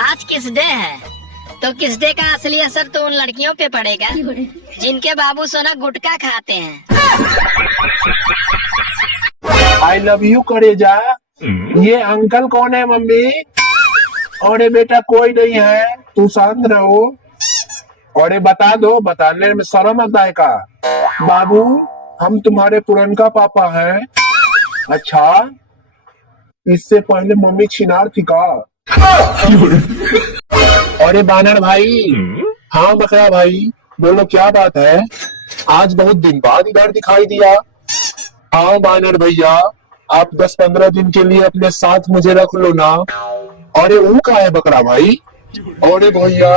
आज किस डे है? तो किस डे का असली असर तो उन लड़कियों पे पड़ेगा जिनके बाबू सोना गुटखा खाते हैं। आई लव यू करेजा। ये अंकल कौन है मम्मी? अरे बेटा कोई नहीं है, तू शांत रहो। अरे बता दो, बताने में शर्म आता है का? बाबू हम तुम्हारे पुरनका पापा हैं। अच्छा, इससे पहले मम्मी छिनार थी का? अरे बानर भाई। हाँ बकरा भाई, बोलो क्या बात है? आज बहुत दिन बाद इधर दिखाई दिया। हाँ बानर भैया, आप 10-15 दिन के लिए अपने साथ मुझे रख लो ना। अरे वो का है बकरा भाई? अरे भैया,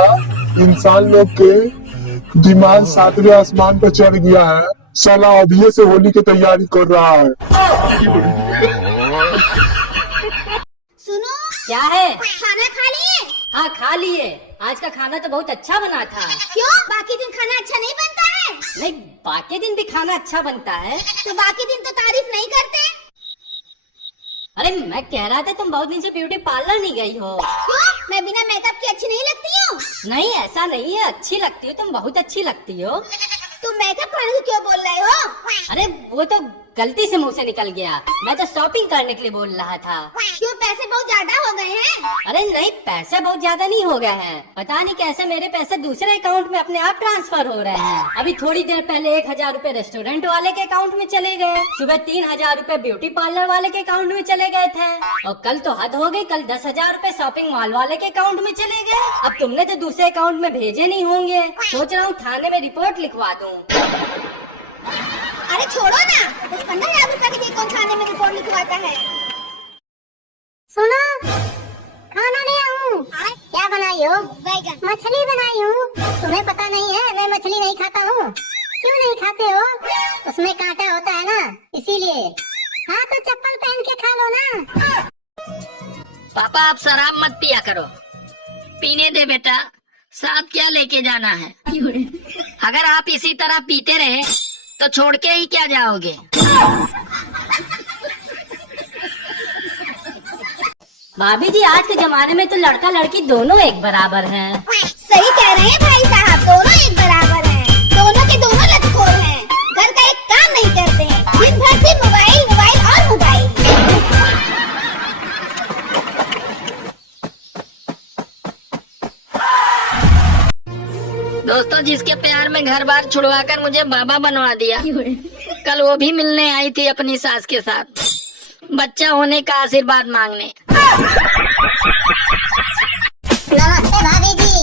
इंसान लोग के दिमाग 7वें आसमान पर चढ़ गया है। साला अभी से होली की तैयारी कर रहा है। सुनो, क्या है? खाना खा लिए? हाँ खा लिए। आज का खाना तो बहुत अच्छा बना था। क्यों, बाकी दिन खाना अच्छा नहीं बनता है? नहीं, बाकी दिन भी खाना अच्छा बनता है। तो बाकी दिन तो तारीफ नहीं करते। अरे मैं कह रहा था तुम बहुत दिन से ब्यूटी पार्लर नहीं गई हो। क्यों, मैं बिना मेकअप के अच्छी नहीं लगती हूँ? नहीं ऐसा नहीं है, अच्छी लगती हो तुम, बहुत अच्छी लगती हो। तुम मेकअप करने को क्यों बोल रहे हो? अरे वो तो गलती से मुंह से निकल गया। मैं तो शॉपिंग करने के लिए बोल रहा था। क्यों, पैसे बहुत ज्यादा हो गए हैं? अरे नहीं, पैसे बहुत ज्यादा नहीं हो गए हैं। पता नहीं कैसे मेरे पैसे दूसरे अकाउंट में अपने आप ट्रांसफर हो रहे हैं। अभी थोड़ी देर पहले 1000 रूपए रेस्टोरेंट वाले के अकाउंट में चले गए। सुबह 3000 रूपए ब्यूटी पार्लर वाले के अकाउंट में चले गए थे। और कल तो हद हो गई, कल 10,000 रूपए शॉपिंग मॉल वाले के अकाउंट में चले गए। अब तुमने तो दूसरे अकाउंट में भेजे नहीं होंगे। सोच रहा हूँ थाने में रिपोर्ट लिखवा दूँ। अरे छोड़ो ना, 15,000 रुपए के लिए कौन थाने में रिपोर्ट लिखवाता है? सुनो, खाना ले आऊं। क्या बनाई हो? बैगन। मछली बनाई हूँ। तुम्हें पता नहीं है मैं मछली नहीं खाता हूँ। क्यों नहीं खाते हो? उसमें कांटा होता है ना, इसीलिए। हाँ तो चप्पल पहन के खा लो ना। पापा आप शराब मत पिया करो। पीने दे बेटा, साथ क्या लेके जाना है? अगर आप इसी तरह पीते रहे तो छोड़ के ही क्या जाओगे? भाभी जी, आज के जमाने में तो लड़का लड़की दोनों एक बराबर हैं। सही कह रहे हैं भाई साहब, दोनों एक बराबर हैं। दोनों के दोनों लतखोर हैं। घर का एक काम नहीं करते हैं। दिन भर सिर्फ मोबाइल मोबाइल और मोबाइल। दोस्तों, जिसके प्यार में घर बार छुड़वाकर मुझे बाबा बनवा दिया, कल वो भी मिलने आई थी अपनी सास के साथ, बच्चा होने का आशीर्वाद मांगने। नमस्ते भाभी जी।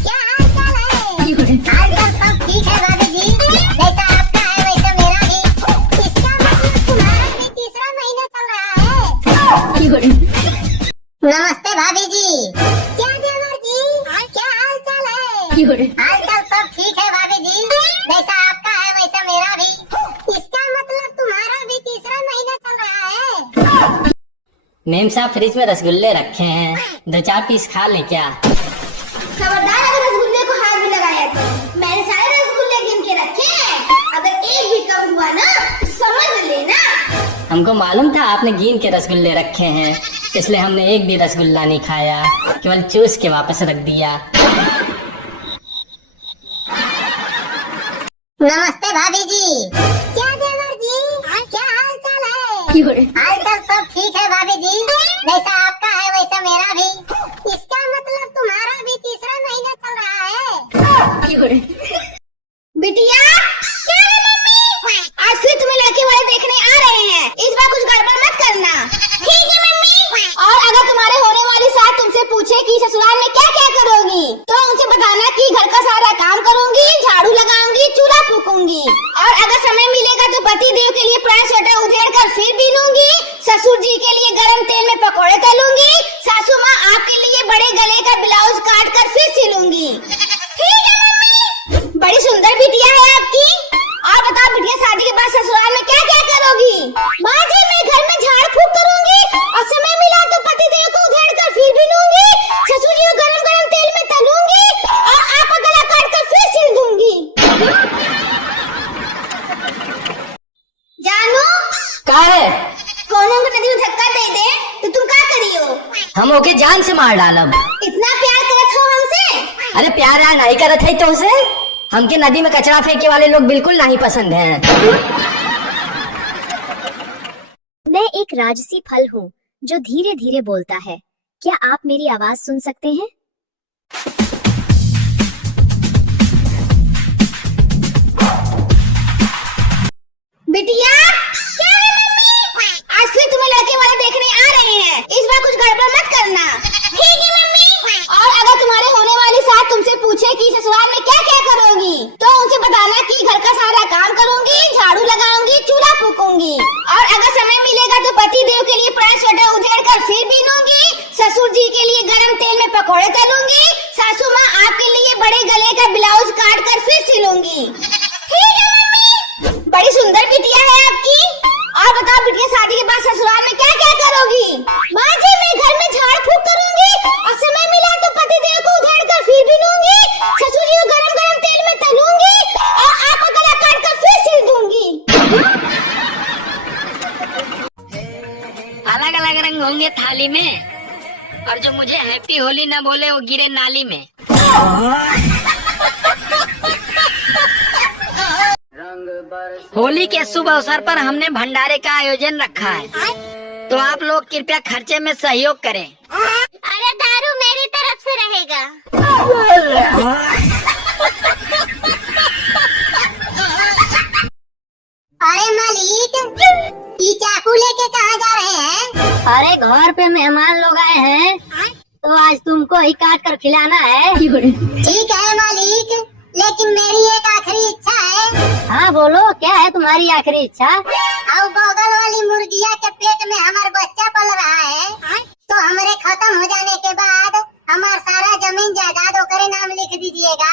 क्या हाल है? आजकल सब ठीक है भाभी जी। जैसा आपका है वैसा मेरा भी। इसका मतलब तुम्हारा भी तीसरा महीना चल रहा है। नमस्ते भाभी जी। क्या देवर जी? क्या हाल चाल है? आजकल सब ठीक है भाभी जी। जैसा आपका है वैसा मेरा भी। इसका मतलब तुम्हारा भी तीसरा महीना चल रहा है। मेम साहब फ्रिज में रसगुल्ले रखे हैं, 2-4 पीस खा ले क्या? खबरदार, अगर रसगुल्ले को हाथ भी लगाया तो मैंने सारे रसगुल्ले गिन के रखे हैं। अगर एक भी कम हुआ ना तो समझ लेना। हमको मालूम था आपने गिन के रसगुल्ले रखे हैं, इसलिए हमने एक भी रसगुल्ला नहीं खाया, केवल चूस के वापस रख दिया। नमस्ते भाभी जी। क्या देवर जी? क्या हाल चाल है? आजकल सब ठीक है भाभी जी। जैसा आपका है वैसा मेरा भी। इसका मतलब तुम्हारा भी तीसरा महीना चल रहा है। बिटिया, क्या है मम्मी? आज फिर तुम्हें लड़के वाले देखने आ रहे हैं। इस बार कुछ गड़बड़ मत करना। ठीक है मम्मी। और अगर तुम्हारे होने वाली सास तुमसे पूछे कि ससुराल में क्या क्या करोगी, तो उनसे बताना कि घर का सारा काम करूंगी, झाड़ू लगाऊंगी, चूल्हा फूकूंगी। और अगर समय मिलेगा तो पति देव के लिए पुराना स्वेटर उधेड़ कर फिर बीनूंगी, ससुर जी के लिए गरम तेल में पकौड़े तलूंगी, सासू माँ आपके लिए बड़े गले का ब्लाउज काट कर फिर सिलूंगी। ठीक है मम्मी। बड़ी सुंदर बिटिया है आपकी। और बताओ बिटिया, शादी के बाद ससुराल में क्या क्या करोगी? माँ जी, मैं घर में झाड़ फूक करूंगी और समय मिला तो पति देव को उधेड़ कर फिर बीनूंगी, ससुर जी को गरम गरम तेल में तलूंगी और आपका गला काट कर फिर सिल दूंगी। जानू, क्या है? कोनो को नदी में धक्का दे दे तो तुम क्या करियो? हम ओके जान से मार डालब। इतना प्यार करत हो हमसे? अरे प्यार यार नहीं करत है तो उसे हमके नदी में कचरा फेंके वाले लोग बिल्कुल नहीं पसंद हैं। मैं एक राजसी फल हूँ जो धीरे धीरे बोलता है। क्या आप मेरी आवाज सुन सकते हैं? बिटिया क्या है मम्मी? आज फिर तुम्हें लड़के वाले देखने आ रहे हैं। इस बार कुछ गड़बड़ मत करना। ठीक है मम्मी। और अगर तुम्हारे होने वाली सास तुमसे पूछे कि ससुराल में क्या क्या करोगी, तो उनसे बताना कि घर का सारा काम करूंगी, झाड़ू लगाऊंगी, चूल्हा फूकूंगी। और अगर समय मिलेगा तो पति देव के लिए पुराना स्वेटर उधेड़ कर फिर बीनूंगी, ससुर जी के लिए गरम तेल में पकौड़े तलूंगी, सासू माँ आपके लिए बड़े गले का ब्लाउज काट कर फिर सिलूंगी। ठीक है मम्मी। बड़ी सुंदर बिटिया है आपकी। और बताओ बिटिया, शादी के बाद ससुराल में क्या क्या करोगी? माँ जी, मैं घर में झाड़ फूक करूंगी और समय मिला तो पति देव को उधेड़ कर फिर बीनूंगी, ससुर जी को गरम गरम तेल में तलूंगी और आपका गला काट कर फिर सिल दूंगी। अलग अलग रंग होंगे थाली में, और जो मुझे हैप्पी होली न बोले वो गिरे नाली में। होली के शुभ अवसर पर हमने भंडारे का आयोजन रखा है, तो आप लोग कृपया खर्चे में सहयोग करें। अरे दारू मेरी तरफ से रहेगा। अरे मालिक, ये चाकू लेके कहाँ जा रहे हैं? अरे घर पे मेहमान लोग आए हैं तो आज तुमको ही काट कर खिलाना है। ठीक है मालिक, लेकिन मेरी एक आखिरी इच्छा है। हाँ बोलो, क्या है तुम्हारी आखिरी इच्छा? और बगल वाली मुर्गिया के पेट में हमारा बच्चा पल रहा है, तो हमारे खत्म हो जाने के बाद हमारा सारा जमीन जायदाद ओकरे नाम लिख दीजिएगा।